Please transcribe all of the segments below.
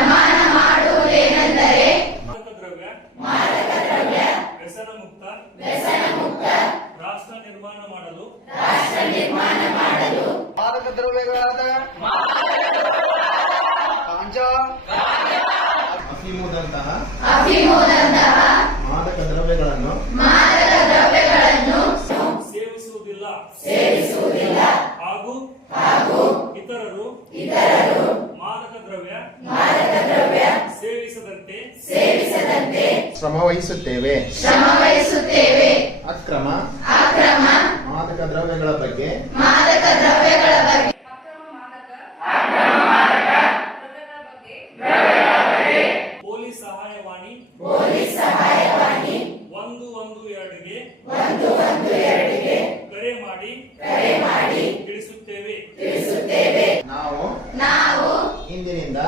ಪ್ರಮಾಣ ಮಾಡುವುದೇನೆಂದರೆ ಮಾದಕ ದ್ರವ್ಯ ವ್ಯಸನ ಮುಕ್ತ ರಾಷ್ಟ್ರ ನಿರ್ಮಾಣ ಮಾಡಲು ಮಾದಕ ದ್ರವ್ಯಗಳಾದ ಗಾಂಜಾ, ಅಫೀಮುದಂತಹ ಮಾದಕ ದ್ರವ್ಯಗಳನ್ನು ಸೇವಿಸುವುದಿಲ್ಲ ಹಾಗೂ ಇತರರು ಮಾದಕ ದ್ರವ್ಯ ಸೇವಿಸದಂತೆ ಶ್ರಮವಹಿಸುತ್ತೇವೆ. ಅಕ್ರಮ ಮಾದಕ ದ್ರವ್ಯಗಳ ಬಗ್ಗೆ ಪೊಲೀಸ್ ಸಹಾಯವಾಣಿ 112ಗೆ ಕರೆ ಮಾಡಿ ತಿಳಿಸುತ್ತೇವೆ. ನಾವು ಇಂದಿನಿಂದ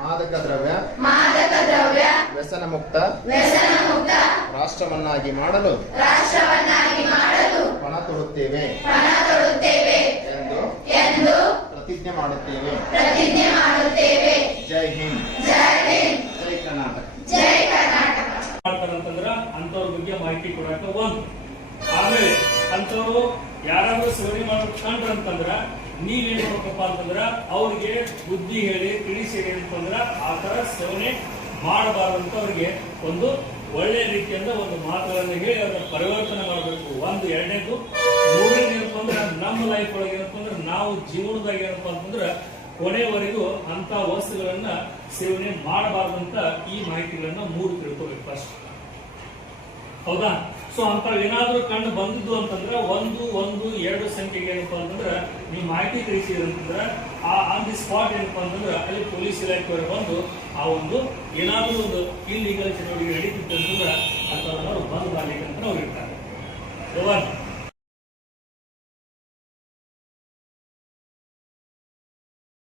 ಮಾದಕ ದ್ರವ್ಯ ವ್ಯಸನ ಮುಕ್ತ ರಾಷ್ಟ್ರವನ್ನಾಗಿ ಮಾಡಲು ಪಣ ತೊಡುತ್ತೇವೆ ಎಂದು ಪ್ರತಿಜ್ಞೆ ಮಾಡುತ್ತೇವೆ. ಜೈ ಹಿಂದ್, ಜೈ ಕರ್ನಾಟಕ. ಮಾಡ್ತಾರಂತಂದ್ರ ಅಂತವ್ರ ಬಗ್ಗೆ ಮಾಹಿತಿ ಕೊಡಾಕ ಒಂದು. ಆಮೇಲೆ ಅಂತವ್ರು ಯಾರಾದ್ರೂ ಸೇವನೆ ಮಾಡ್ಬೇಕು ಕಂಡ್ರಂತಂದ್ರ ನೀವೇನ್ ಮಾಡ್ಬೇಕಪ್ಪ ಅಂತಂದ್ರ ಅವ್ರಿಗೆ ಬುದ್ಧಿ ಹೇಳಿ ತಿಳಿಸಿ ಅಂತಂದ್ರ ಆ ತರ ಸೇವನೆ ಮಾಡಬಾರ್ದಂತ ಅವ್ರಿಗೆ ಒಂದು ಒಳ್ಳೆ ರೀತಿಯಿಂದ ಒಂದು ಮಾತುಗಳನ್ನ ಹೇಳಿ ಅದನ್ನ ಪರಿವರ್ತನೆ ಮಾಡಬೇಕು. ಒಂದು. ಎರಡನೇದು, ಮೂರನೇದು ಏನಪ್ಪ ಅಂದ್ರೆ ನಮ್ಮ ಲೈಫ್ ಒಳಗೆ ಏನಪ್ಪ ಅಂದ್ರೆ ನಾವು ಜೀವನದಾಗ ಏನಪ್ಪಾ ಅಂತಂದ್ರ ಕೊನೆವರೆಗೂ ಅಂತ ವಸ್ತುಗಳನ್ನ ಸೇವನೆ ಮಾಡಬಾರ್ದಂತ ಈ ಮಾಹಿತಿಗಳನ್ನ 3 ತಿಳ್ಕೋಬೇಕು ಫಸ್ಟ್. ಹೌದಾ? ಸೊ ಅಂತ ಏನಾದ್ರೂ ಕಂಡು ಬಂದಿದ್ದು ಅಂತಂದ್ರ 112 ಸಂಖ್ಯೆಗೆ ಏನಪ್ಪಾ ಅಂತಂದ್ರ ನೀವು ಮಾಹಿತಿ ತಿಳಿಸಿದ್ರಂತಂದ್ರ ಆನ್ ದಿ ಸ್ಪಾಟ್ ಏನಪ್ಪಾ ಅಂತಂದ್ರ ಅಲ್ಲಿ ಪೊಲೀಸ್ ಇಲಾಖೆಯವರು ಬಂದು ಆ ಒಂದು ಏನಾದ್ರೂ ಒಂದು ಇಲ್ಲಿಗಲ್ ಚಟುವಟಿಕೆ ನಡೀತಿತ್ತು ಅಂತಂದ್ರ ಅಂತವ್ರು ಬಂದ್ ಮಾಡ್ಲಿಕ್ಕೆ ಅಂತ ಅವ್ರು ಇರ್ತಾರೆ.